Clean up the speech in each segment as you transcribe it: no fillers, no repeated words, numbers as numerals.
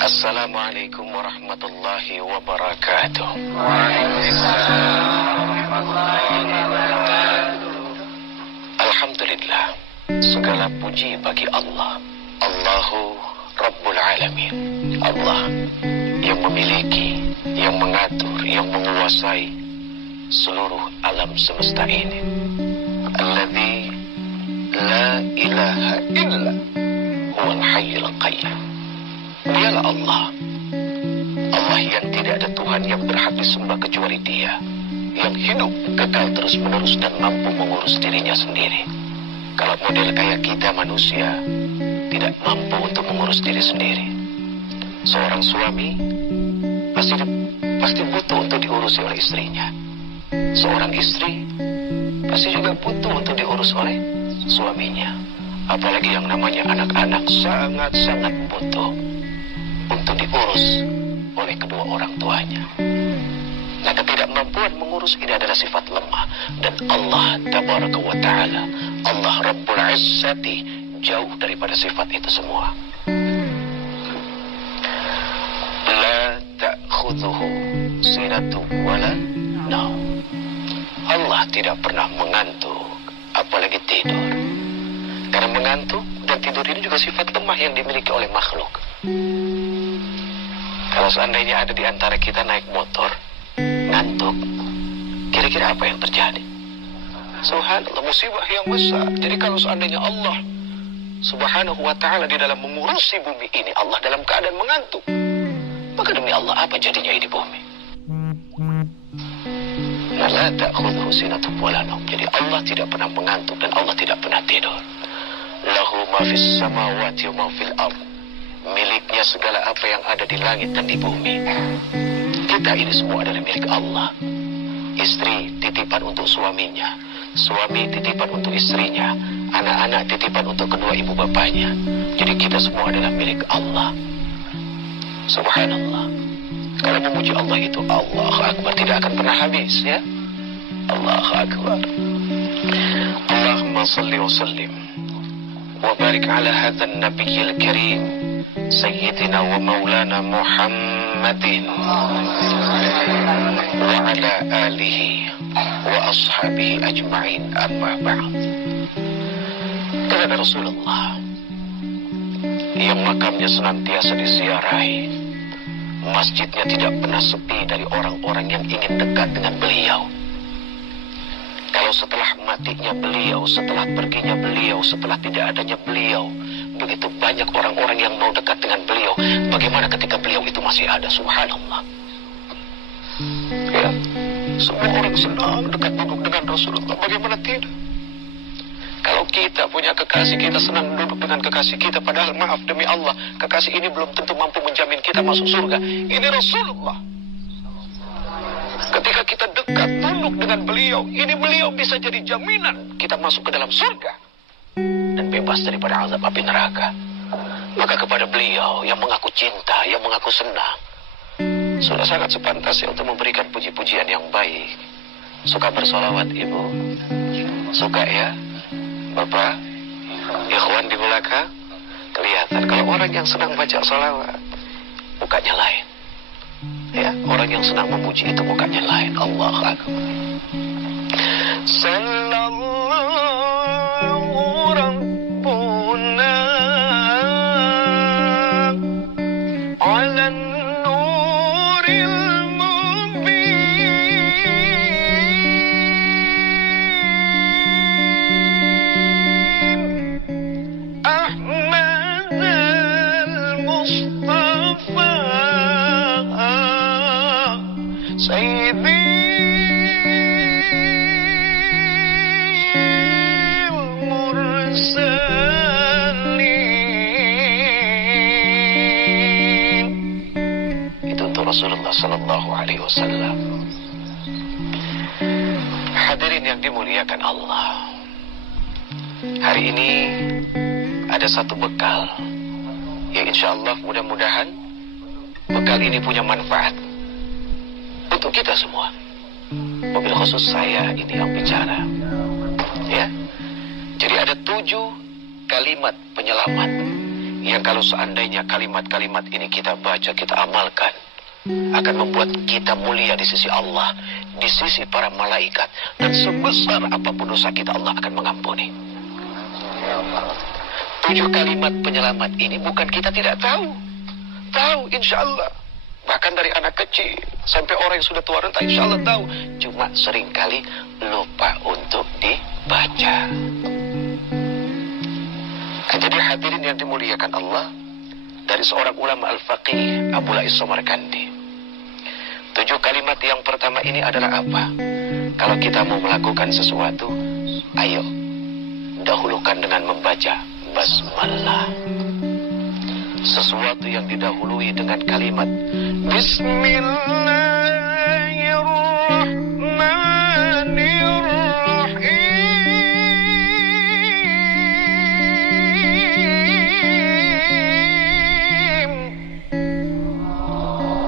Assalamualaikum warahmatullahi wabarakatuh. Waalaikumsalam warahmatullahi wabarakatuh. Alhamdulillah, segala puji bagi Allah. Allahu Rabbul Alamin. Allah yang memiliki, yang mengatur, yang menguasai seluruh alam semesta ini. Alladzi la ilaha illa huwal hayyul qayyum. Dialah Allah. Allah yang tidak ada Tuhan yang berhak disembah kecuali Dia, yang hidup kekal terus-menerus dan mampu mengurus dirinya sendiri. Kalau model kayak kita manusia tidak mampu untuk mengurus diri sendiri. Seorang suami pasti butuh untuk diurusi oleh istrinya. Seorang istri pasti juga butuh untuk diurus oleh suaminya. Apalagi yang namanya anak-anak sangat-sangat butuh untuk diurus oleh kedua orang tuanya. Nah, ketidakmampuan mengurus ini adalah sifat lemah. Dan Allah Tabaraka wa Ta'ala, Allah Rabbul Izzati, jauh daripada sifat itu semua. La ta'khudhuhu sinatu wala naum. Allah tidak pernah mengantuk, apalagi tidur. Karena mengantuk dan tidur ini juga sifat lemah yang dimiliki oleh makhluk. Kalau seandainya ada di antara kita naik motor, ngantuk, kira-kira apa yang terjadi? Subhanallah, musibah yang besar. Jadi kalau seandainya Allah Subhanahu wa Ta'ala di dalam mengurusi bumi ini, Allah dalam keadaan mengantuk, maka demi Allah apa jadinya ini bumi? La ta'khudhuhu sinatun wala naum. Jadi Allah tidak pernah mengantuk dan Allah tidak pernah tidur. Lahu ma fis samawati wa ma fil ardh. Miliknya segala apa yang ada di langit dan di bumi. Kita ini semua adalah milik Allah. Istri titipan untuk suaminya, suami titipan untuk istrinya, anak-anak titipan untuk kedua ibu bapaknya. Jadi kita semua adalah milik Allah. Subhanallah. Kalau memuji Allah itu Allahu Akbar, tidak akan pernah habis, ya. Allahu Akbar. Allahumma salli wa sallim wa barik ala hadzal nabiyil karim sayyidina wa maulana Muhammadin wa ala alihi wa ashabihi ajma'in, amma ba'd. Kepada Rasulullah yang makamnya senantiasa disiarahi, masjidnya tidak pernah sepi dari orang-orang yang ingin dekat dengan beliau. Kalau setelah matinya beliau, setelah perginya beliau, setelah tidak adanya beliau, begitu banyak orang-orang yang mau dekat dengan beliau. Bagaimana ketika beliau itu masih ada? Subhanallah. Ya, semua orang senang dekat duduk dengan Rasulullah. Bagaimana tidak? Kalau kita punya kekasih, kita senang duduk dengan kekasih kita. Padahal maaf demi Allah, kekasih ini belum tentu mampu menjamin kita masuk surga. Ini Rasulullah. Ketika kita dekat tunduk dengan beliau, ini beliau bisa jadi jaminan kita masuk ke dalam surga dan bebas daripada azab api neraka. Maka kepada beliau yang mengaku cinta, yang mengaku senang, sudah sangat sepantasnya untuk memberikan puji-pujian yang baik. Suka bersolawat ibu? Suka ya? Bapak, ikhwan di belakang, kelihatan kalau orang yang senang baca salawat, mukanya lain. Ya, orang yang senang memuji itu mukanya lain. Allahu Akbar. Sallallahu rabbuna ala nuril mubin Ahmad al-Mustafa Sayyidi mursalin. Itu untuk Rasulullah sallallahu alaihi wasallam. Hadirin yang dimuliakan Allah, hari ini ada satu bekal yang insyaallah mudah-mudahan bekal ini punya manfaat untuk kita semua. Mobil khusus saya ini yang bicara, ya. Jadi ada 7 kalimat penyelamat yang kalau seandainya kalimat-kalimat ini kita baca, kita amalkan, akan membuat kita mulia di sisi Allah, di sisi para malaikat, dan sebesar apapun dosa kita Allah akan mengampuni. 7 kalimat penyelamat ini bukan kita tidak tahu. Tahu insya Allah. Bahkan dari anak kecil sampai orang yang sudah tua renta insya Allah tahu. Cuma seringkali lupa untuk dibaca. Nah, jadi hadirin yang dimuliakan Allah, dari seorang ulama al-faqih Abu Lais Samarkandi, 7 kalimat yang pertama ini adalah apa? Kalau kita mau melakukan sesuatu, ayo dahulukan dengan membaca basmalah. Sesuatu yang didahului dengan kalimat Bismillahirrahmanirrahim.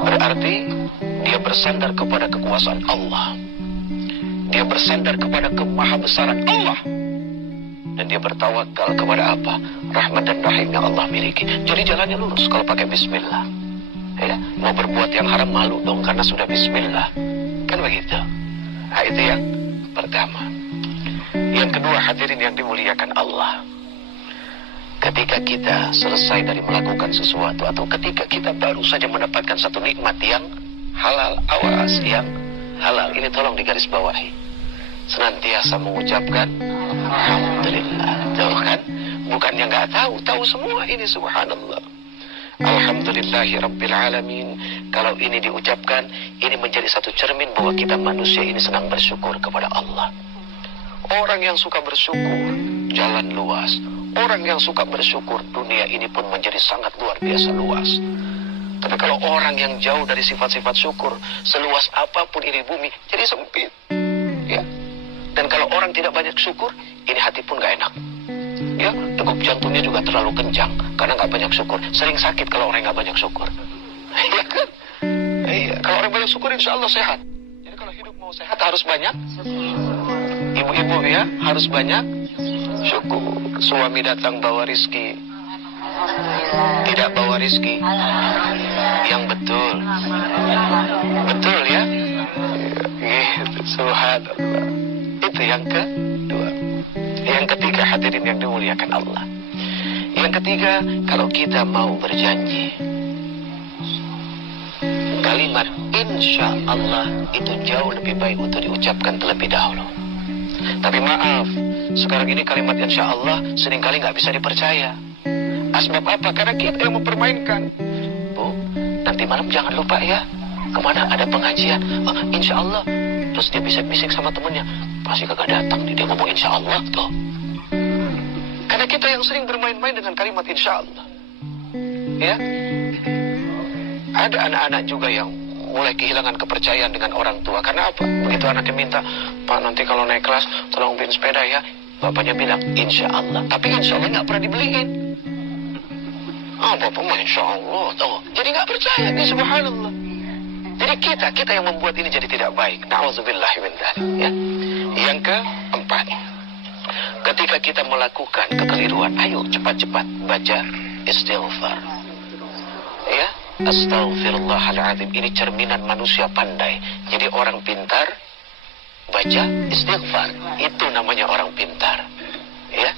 Berarti dia bersandar kepada kekuasaan Allah. Dia bersandar kepada kemahabesaran Allah. Dan dia bertawakal kepada apa? Rahmat dan rahim yang Allah miliki. Jadi jalannya lurus kalau pakai bismillah. Ya, mau berbuat yang haram malu dong karena sudah bismillah. Kan begitu. Nah, itu yang pertama. Yang kedua, hadirin yang dimuliakan Allah, ketika kita selesai dari melakukan sesuatu, atau ketika kita baru saja mendapatkan satu nikmat yang halal, awas yang halal, ini tolong digarisbawahi. Senantiasa mengucapkan alhamdulillah. Tahu kan? Bukan yang nggak tahu, tahu semua ini, subhanallah. Alhamdulillahi rabbil alamin. Kalau ini diucapkan, ini menjadi satu cermin bahwa kita manusia ini senang bersyukur kepada Allah. Orang yang suka bersyukur, jalan luas. Orang yang suka bersyukur, dunia ini pun menjadi sangat luar biasa luas. Tapi kalau orang yang jauh dari sifat-sifat syukur, seluas apapun ini bumi, jadi sempit. Ya. Dan kalau orang tidak banyak syukur, ini hati pun gak enak. Ya, degup jantungnya juga terlalu kencang karena gak banyak syukur. Sering sakit kalau orang gak banyak syukur. Iya kan? Iya. Kalau orang banyak syukur, insya Allah sehat. Jadi kalau hidup mau sehat harus banyak. Ibu-ibu ya, harus banyak syukur. Suami datang bawa rizki, tidak bawa rizki, yang betul. Betul ya? Gitu, subhanallah. Itu yang kedua. Yang ketiga, hadirin yang dimuliakan Allah. Yang ketiga, kalau kita mau berjanji, kalimat insya Allah itu jauh lebih baik untuk diucapkan terlebih dahulu. Tapi maaf, sekarang ini kalimat insya Allah seringkali nggak bisa dipercaya. Asbab apa? Karena kita yang mempermainkan. Bu, nanti malam jangan lupa ya, kemana ada pengajian. Oh, insya Allah. Terus dia bisik-bisik sama temennya, pasti kagak datang nih, dia ngomong insya Allah tuh. Karena kita yang sering bermain-main dengan kalimat insya Allah. Ya, ada anak-anak juga yang mulai kehilangan kepercayaan dengan orang tua. Karena apa? Begitu anaknya minta, Pak nanti kalau naik kelas tolong beliin sepeda ya. Bapaknya bilang insya Allah, tapi insya Allah nggak pernah dibeliin. Bapak mah insya Allah tuh. Jadi nggak percaya nih, subhanallah. Jadi kita yang membuat ini jadi tidak baik. Na'udzubillahi min dzalik, ya. Yang keempat, ketika kita melakukan kekeliruan, ayo cepat-cepat baca istighfar. Ya, astaghfirullahaladzim. Ini cerminan manusia pandai. Jadi orang pintar baca istighfar. Itu namanya orang pintar. Ya.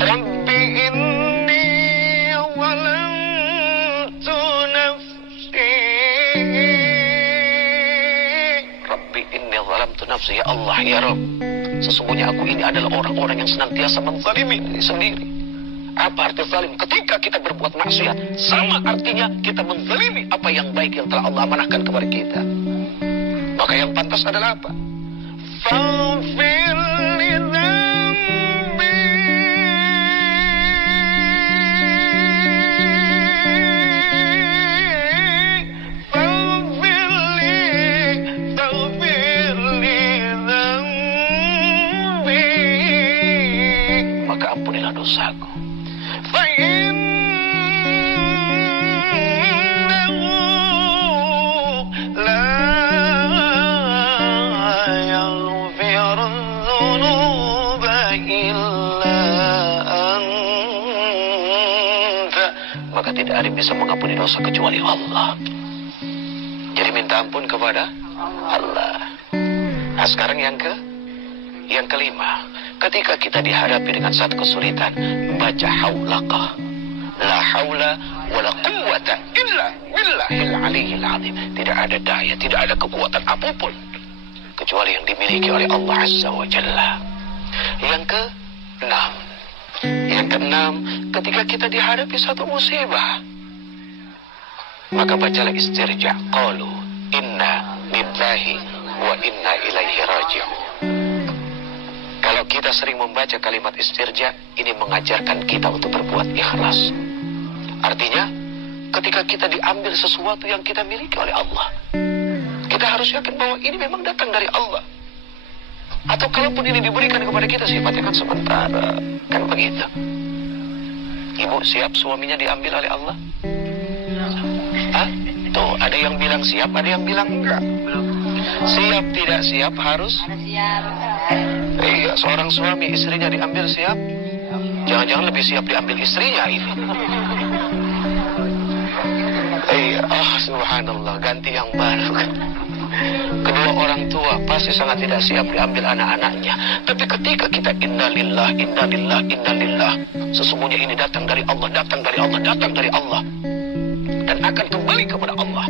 Rabbi inni walamtu nafsi. Rabbi inni walamtu nafsi. Ya Allah, ya Rabb, sesungguhnya aku ini adalah orang-orang yang senantiasa menzalimi diri sendiri. Apa arti zalim? Ketika kita berbuat maksiat, sama artinya kita menzalimi apa yang baik yang telah Allah amanahkan kepada kita. Maka yang pantas adalah apa? Faghfir li dzambi. Faghfir li dzambi. Maka ampunilah dosaku. tidak ada yang bisa mengampuni dosa kecuali Allah. Jadi minta ampun kepada Allah. Nah, sekarang yang kelima, ketika kita dihadapi dengan satu kesulitan, baca haulaka, la haula wala quwwata illa billahil aliyyil azim. Tidak ada daya, tidak ada kekuatan apapun kecuali yang dimiliki oleh Allah Azza wa Jalla. Yang keenam, ketika kita dihadapi satu musibah, maka bacalah istirja. Qalu inna lillahi wa inna ilaihi raji'un. Kalau kita sering membaca kalimat istirja, ini mengajarkan kita untuk berbuat ikhlas. Artinya, ketika kita diambil sesuatu yang kita miliki oleh Allah, kita harus yakin bahwa ini memang datang dari Allah. Atau kalaupun ini diberikan kepada kita, sifatnya kan sementara. Kan begitu. Ibu siap suaminya diambil oleh Allah? Hah? Tuh, ada yang bilang siap, ada yang bilang enggak. Siap tidak siap harus? Siap. Iya, seorang suami istrinya diambil siap. Jangan-jangan lebih siap diambil istrinya ini. Iya, subhanallah, ganti yang baru kan. Kedua orang tua pasti sangat tidak siap diambil anak-anaknya. Tapi ketika kita innalillah, innalillah, innalillah, sesungguhnya ini datang dari Allah, datang dari Allah, datang dari Allah, dan akan kembali kepada Allah,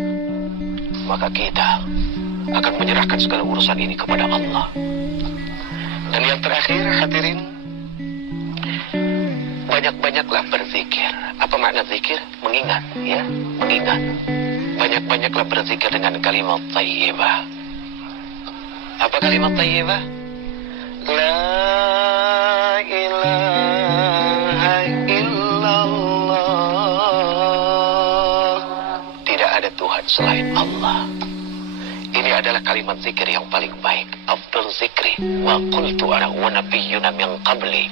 maka kita akan menyerahkan segala urusan ini kepada Allah. Dan yang terakhir, hadirin, banyak-banyaklah berzikir. Apa makna zikir? Mengingat, ya, mengingat. Banyak-banyaklah berzikir dengan kalimat thayyibah. Apa kalimat thayyibah? La ilaha illallah. Tidak ada Tuhan selain Allah. Ini adalah kalimat zikir yang paling baik. Afdal zikri wa qultu ana wa nabiyyuna min qabli.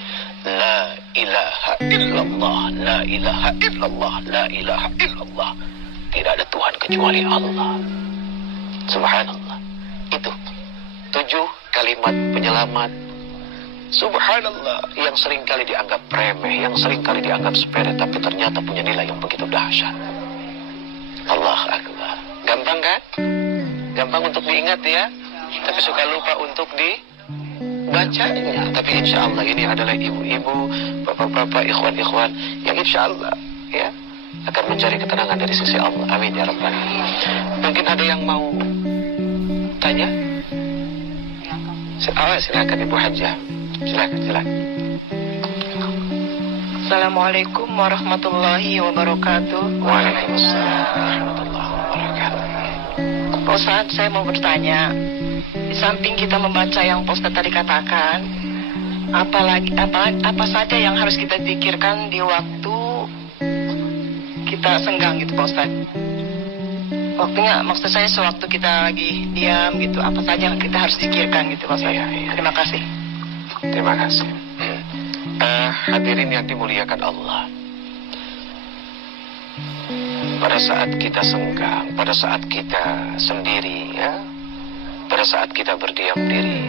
La ilaha illallah, la ilaha illallah, la ilaha illallah. Tidak ada Tuhan kecuali Allah. Subhanallah. Itu 7 kalimat penyelamat. Subhanallah, yang seringkali dianggap remeh, yang seringkali dianggap sepele, tapi ternyata punya nilai yang begitu dahsyat. Allah Akbar. Gampang kan? Gampang untuk diingat ya, tapi suka lupa untuk dibacanya. Tapi insya Allah ini adalah ibu-ibu, bapak-bapak, ikhwan-ikhwan yang insya Allah ya akan mencari ketenangan dari sisi Allah. Amin ya Rabbal Alamin. Mungkin ada yang mau tanya? Silakan Ibu Hajjah. Silakan. Assalamualaikum warahmatullahi wabarakatuh. Waalaikumsalam warahmatullahi wabarakatuh. Pak Ustadz, saya mau bertanya, di samping kita membaca yang Pak Ustadz tadi katakan, apa saja yang harus kita pikirkan di waktu kita senggang gitu Pak Ustadz? Waktunya, maksud saya sewaktu kita lagi diam gitu, apa saja yang kita harus pikirkan gitu Pak Ustadz? Iya. Terima kasih. Terima kasih. Hadirin yang dimuliakan Allah, pada saat kita senggang, pada saat kita sendiri ya, pada saat kita berdiam diri,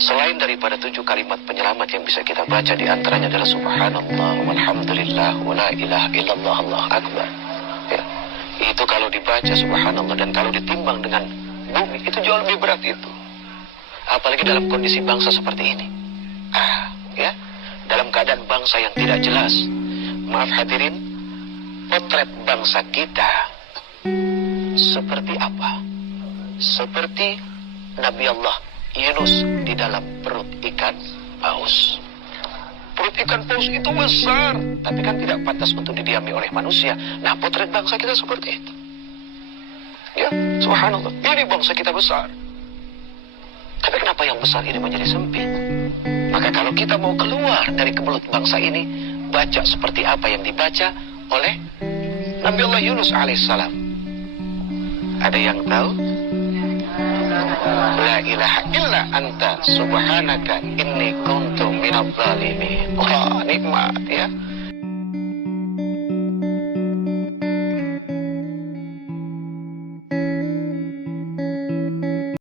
selain daripada 7 kalimat penyelamat yang bisa kita baca, di antaranya adalah subhanallah walhamdulillah wala ilaha illallah Allah akbar ya. Itu kalau dibaca subhanallah, dan kalau ditimbang dengan bumi itu jauh lebih berat itu, apalagi dalam kondisi bangsa seperti ini ya, dalam keadaan bangsa yang tidak jelas. Maaf hadirin, potret bangsa kita seperti apa? Seperti Nabi Allah Yunus di dalam perut ikan paus. Perut ikan paus itu besar, tapi kan tidak pantas untuk didiami oleh manusia. Nah, potret bangsa kita seperti itu. Ya, subhanallah, ini bangsa kita besar. Tapi kenapa yang besar ini menjadi sempit? Maka kalau kita mau keluar dari kemelut bangsa ini, baca seperti apa yang dibaca oleh Nabi Allah Yunus alaihissalam. Ada yang tahu? La ilaha illa anta subhanaka inni kuntu minadh dhalimin. Wah, nikmat ya.